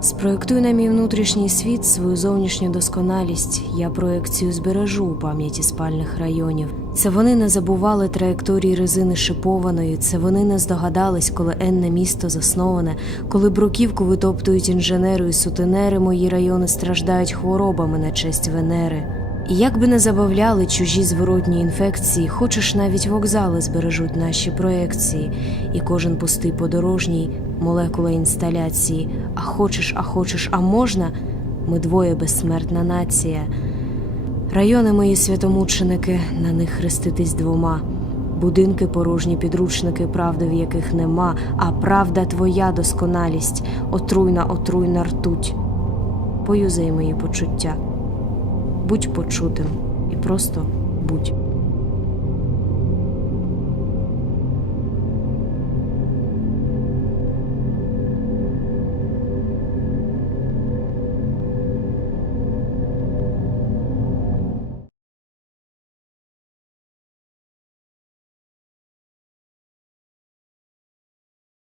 Спроєктуй на мій внутрішній світ свою зовнішню досконалість. Я проекцію збережу у пам'яті спальних районів. Це вони не забували траєкторії резини шипованої. Це вони не здогадались, коли енне місто засноване, коли бруківку витоптують інженери і сутенери. Мої райони страждають хворобами на честь Венери. І як би не забавляли чужі зворотні інфекції, хочеш навіть вокзали збережуть наші проекції, і кожен пустий подорожній молекула інсталяції. А хочеш, а хочеш, а можна? Ми двоє безсмертна нація. Райони мої святомученики, на них хреститись двома. Будинки порожні підручники, правди в яких нема, а правда твоя досконалість, отруйна, отруйна ртуть. Поюзай мої почуття будь почутим і просто будь.